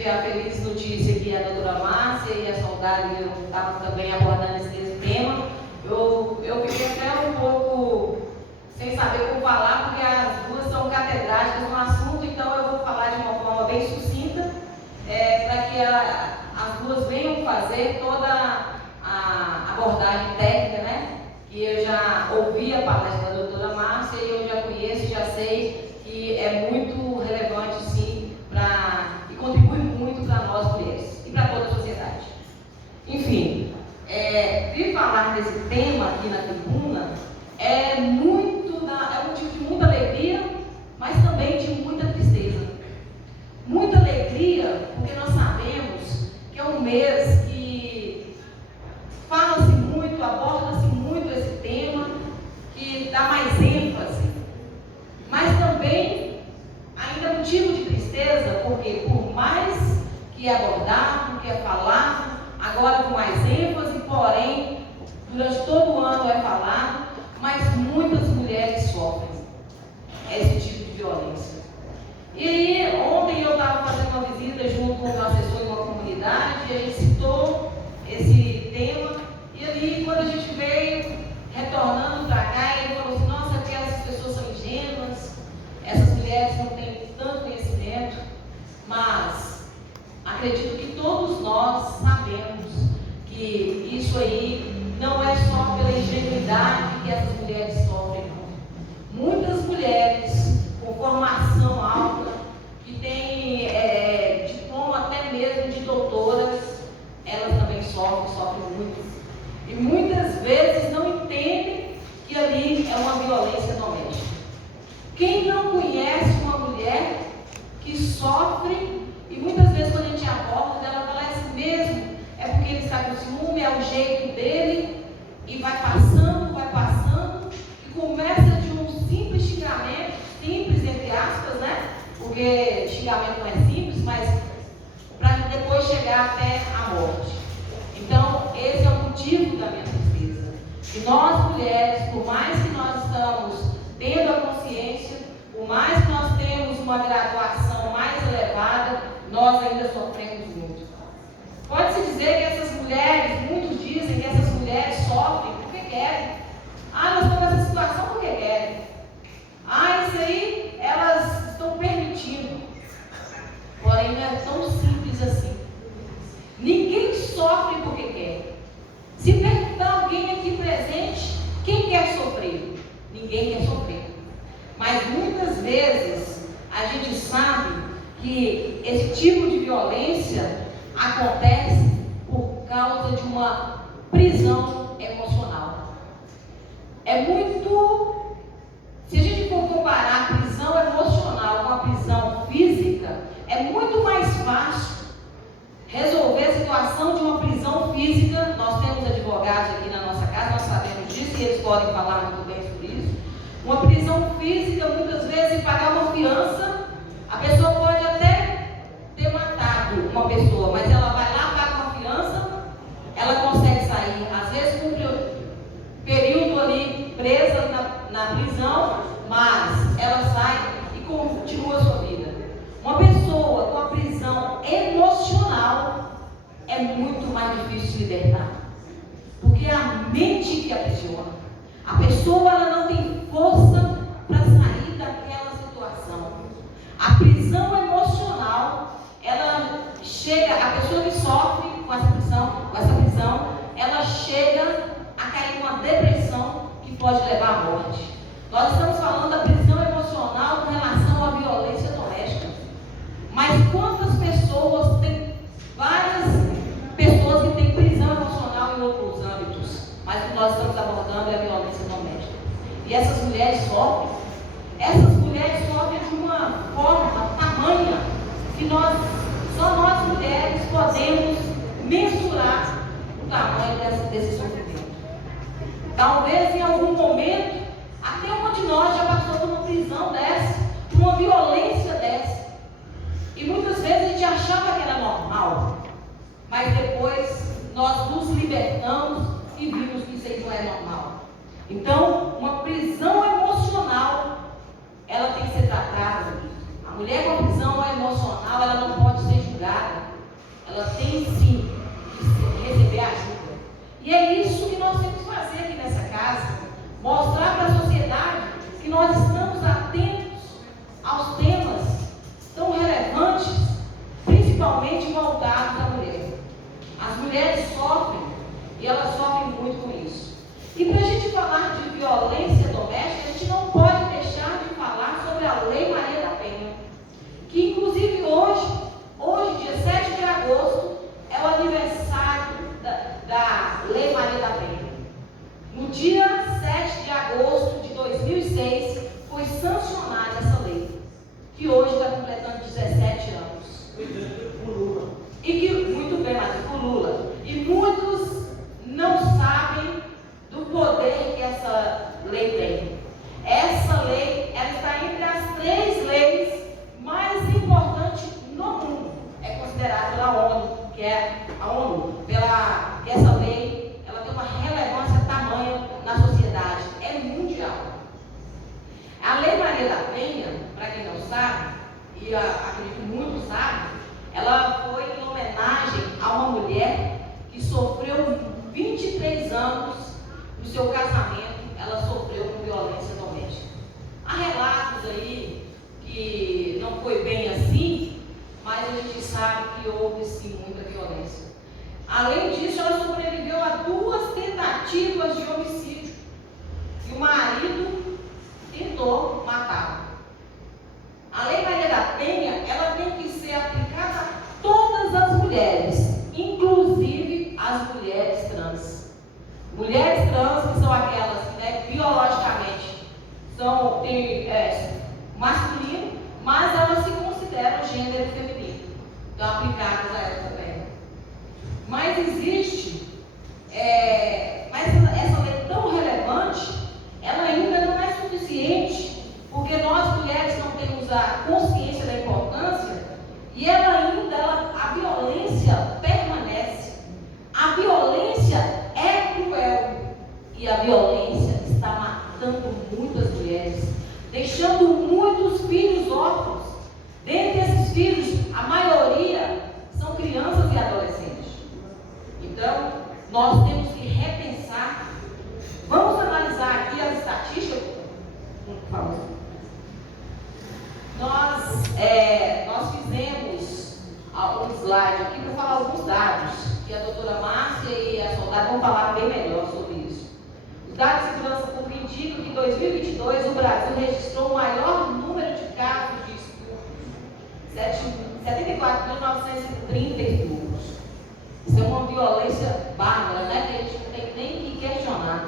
tive a feliz notícia que a doutora Márcia e a Saudade estavam também abordando esse mesmo tema. Eu fiquei até um pouco sem saber como falar, porque as duas são catedráticas no assunto, então eu vou falar de uma forma bem sucinta, para que as duas venham fazer toda a abordagem técnica, né? Que eu já ouvi a palestra da doutora Márcia e eu já conheço, já sei que é muito relevante, sim, e contribui muito para nós mulheres e para toda a sociedade. Enfim, vir falar desse tema aqui na tribuna é motivo de muita alegria, mas também de muita tristeza. Muita alegria, porque nós sabemos que é um mês que fala-se muito, aborda-se muito esse tema, que dá mais ênfase, mas também ainda motivo de tristeza, porque por mais que é abordado, que é falado, agora com mais ênfase, porém, durante todo o ano é falado, mas muitas mulheres sofrem esse tipo de violência. E aí, ontem eu estava fazendo uma visita junto com o meu assessor em uma comunidade, e a gente citou esse tema, e ali, quando a gente veio retornando para cá, ele falou assim: nossa, porque essas pessoas são ingênuas, essas mulheres não têm tanto conhecimento, mas acredito que todos nós sabemos que isso aí não é só pela ingenuidade que essas mulheres sofrem, não. Muitas mulheres com formação alta, que têm diploma até mesmo de doutoras, elas também sofrem muito. E muitas vezes não entendem que ali é uma violência doméstica. Quem não conhece uma mulher que sofre, e muitas vezes quando a gente aborda, ela fala assim mesmo, é porque ele está com ciúme, é o jeito dele, e vai passando, e começa de um simples xingamento, simples entre aspas, né? Porque xingamento não é simples, mas para depois chegar até a morte. Então, esse é o motivo da minha tristeza. E nós, mulheres, por mais que nós estamos tendo a consciência, por mais que nós temos uma graduação mais elevada, nós ainda sofremos muito. Pode-se dizer que essas mulheres, muitos dizem que essas mulheres sofrem porque querem. Nós estamos nessa situação porque querem. Isso aí, elas estão permitindo. Porém, não é tão simples assim. Ninguém sofre porque quer. Se perguntar alguém aqui presente, quem quer sofrer? Ninguém quer sofrer. Mas muitas vezes a gente sabe que esse tipo de violência acontece por causa de uma prisão emocional. Se a gente for comparar a prisão emocional com a prisão física, é muito mais fácil resolver a situação de uma prisão física. Nós temos advogados aqui na nossa casa, nós sabemos disso e eles podem falar muito bem sobre isso. Uma prisão física, muitas vezes, pagar uma fiança, a pessoa pode até ter matado uma pessoa, mas ela vai lá, paga uma fiança, ela consegue sair. Às vezes cumpre o período ali presa na prisão, mas ela sai e continua a sua vida. Uma pessoa com a prisão emocional é muito mais difícil de libertar, porque é a mente que aprisiona. A pessoa ela não tem força para sair daquela situação. A prisão emocional, ela chega, a pessoa que sofre com essa prisão, ela chega a cair numa depressão que pode levar à morte. Nós estamos falando da prisão emocional com relação à violência doméstica. Mas quantas pessoas, tem várias pessoas que têm prisão emocional em outros âmbitos, mas o que nós estamos abordando é a violência doméstica. E essas mulheres sofrem de uma forma tamanha que só nós mulheres podemos mensurar o tamanho desse sofrimento. Talvez em algum momento, até uma de nós já passou por uma prisão dessa, por uma violência dessa. E muitas vezes a gente achava que era normal, mas depois nós nos libertamos e vimos que isso aí não é normal. Então, uma prisão emocional, ela tem que ser tratada. A mulher com prisão emocional, ela não pode ser julgada. Maria da Penha, para quem não sabe, e acredito que muitos sabem, ela foi em homenagem a uma mulher que sofreu 23 anos no seu casamento, ela sofreu com violência doméstica. Há relatos aí que não foi bem assim, mas a gente sabe que houve sim muita violência. Além disso, ela sobreviveu a 2 tentativas de homicídio e o marido tentou matá-la. A Lei Maria da Penha, ela tem que ser aplicada a todas as mulheres, inclusive as mulheres trans. Mulheres trans, que são aquelas que, né, biologicamente têm masculino, mas elas se consideram gênero feminino. Então, aplicadas a elas também. Mas existe, mas essa lei tão relevante, ela ainda não é suficiente, porque nós mulheres não temos a consciência da importância, e a violência permanece. A violência é cruel, e a violência está matando muitas mulheres, deixando muitos filhos órfãos. Dentre esses filhos, a maioria são crianças e adolescentes. Então, nós temos que repensar. Vamos analisar aqui as estatísticas. Por favor. Nós fizemos um slide aqui para falar alguns dados, que a doutora Márcia e a Soldado vão falar bem melhor sobre isso. Os dados de segurança pública indicam que em 2022 o Brasil registrou o maior número de casos de estupro, 74.930 estupros. Isso é uma violência bárbara, né? Que a gente não tem nem que questionar.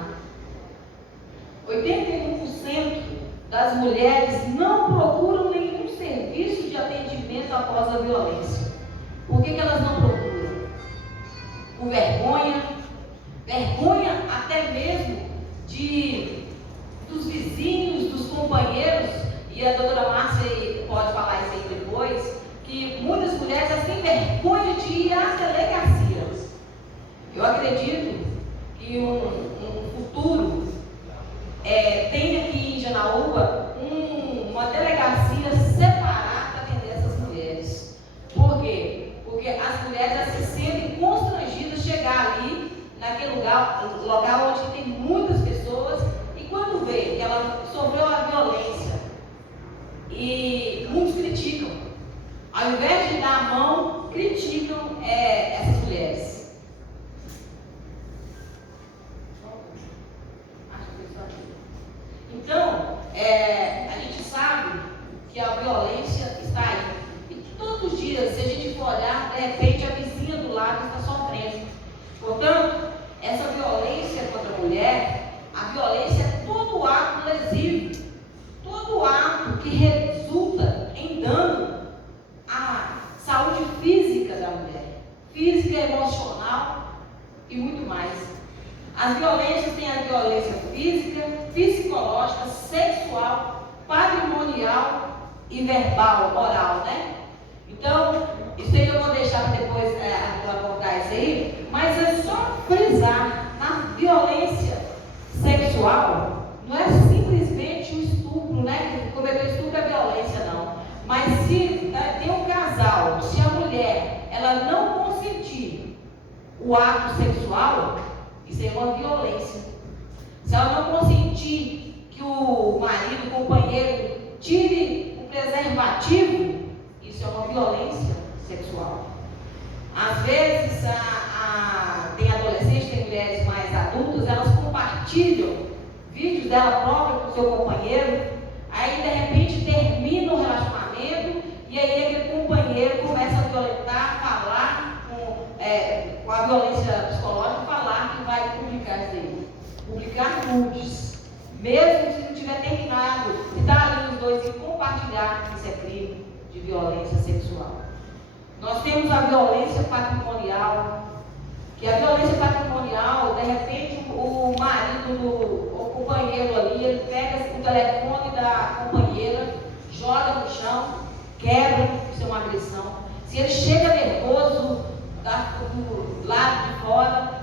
81% das mulheres não procuram nenhum serviço de atendimento após a violência. Por que elas não procuram? Por vergonha até mesmo dos vizinhos, dos companheiros, e a doutora Márcia pode falar isso aí depois, que muitas mulheres têm vergonha de ir às delegacias. Eu acredito que um futuro tem aqui em Janaúba uma delegacia separada para atender essas mulheres. Por quê? Porque as mulheres se sentem constrangidas de chegar ali, naquele local onde tem muitas pessoas, e quando vê que ela sofreu a violência, e muitos criticam, ao invés de dar a mão, criticam essas mulheres. Então, a gente sabe que a violência está aí. E todos os dias, se a gente for olhar, de repente a vizinha do lado está sofrendo. Portanto, essa violência contra a mulher, a violência é todo ato lesivo, todo ato que resulta em dano à saúde física da mulher, física, emocional e muito mais. As violências têm a violência física, psicológica, sexual, patrimonial e verbal, oral, né? Então, isso aí eu vou deixar para depois abordar isso aí, mas é só frisar, na violência sexual, não é simplesmente o estupro, né? Que cometer estupro é violência, não. Mas se tem um casal, se a mulher, ela não consentir o ato sexual, isso é uma violência. Se ela não consentir que o marido, o companheiro, tire o preservativo, isso é uma violência sexual. Às vezes, tem adolescentes, tem mulheres mais adultas, elas compartilham vídeos dela própria com o seu companheiro, aí de repente termina o relacionamento, e aí aquele companheiro começa a violentar, falar com a violência psicológica, falar que vai publicar isso aí. Publicar nudes, mesmo se não tiver terminado, se está ali os dois e compartilhar, isso é crime de violência sexual. Nós temos a violência patrimonial, que a violência patrimonial, de repente o marido, o companheiro ali, ele pega o telefone da companheira, joga no chão, quebra, isso é uma agressão. Se ele chega nervoso do lado de fora,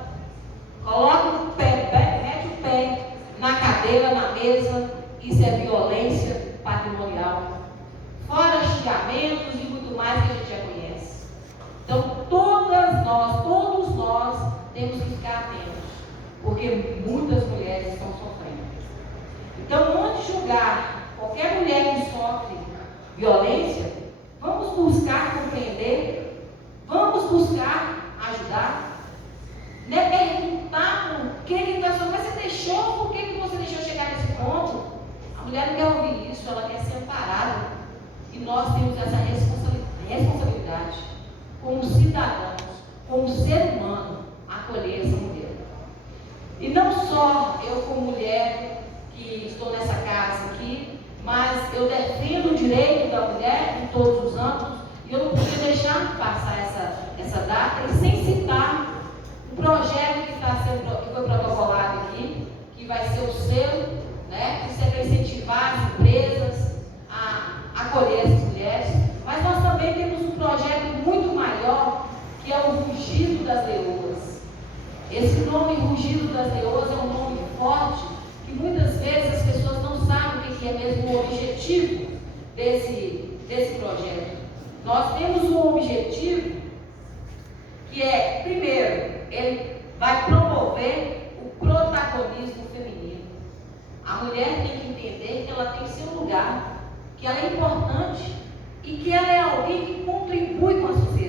coloca o pé, mete o pé na cadeira, na mesa, isso é violência patrimonial. patrimonial, fora xingamentos e muito mais que a gente já conhece. Então, todos nós temos que ficar atentos, porque muitas mulheres estão sofrendo. Então, antes de julgar qualquer mulher que sofre violência, vamos buscar compreender, vamos buscar ajudar, não é perguntar por que está sofrendo, mas você deixou, por que você deixou chegar nesse ponto? A mulher não quer ouvir isso, ela quer ser amparada. E nós temos essa responsabilidade, como cidadãos, como ser humano, acolher essa mulher. E não só eu como mulher que estou nessa casa aqui, mas eu defendo o direito da mulher em todos os âmbitos, e eu não podia deixar passar essa data e sem citar o projeto que foi protocolado aqui, que vai ser o selo, né, que serve para incentivar as empresas a acolher essas mulheres, mas nós também temos um projeto muito maior, que é o Rugido das Leoas. Esse nome Rugido das Leoas é um nome forte, que muitas vezes as pessoas não sabem o que é mesmo o objetivo desse projeto. Nós temos um objetivo que é, primeiro, ele vai promover o protagonismo feminino. A mulher tem que entender que ela tem seu lugar, que ela é importante e que ela é alguém que contribui com a sociedade.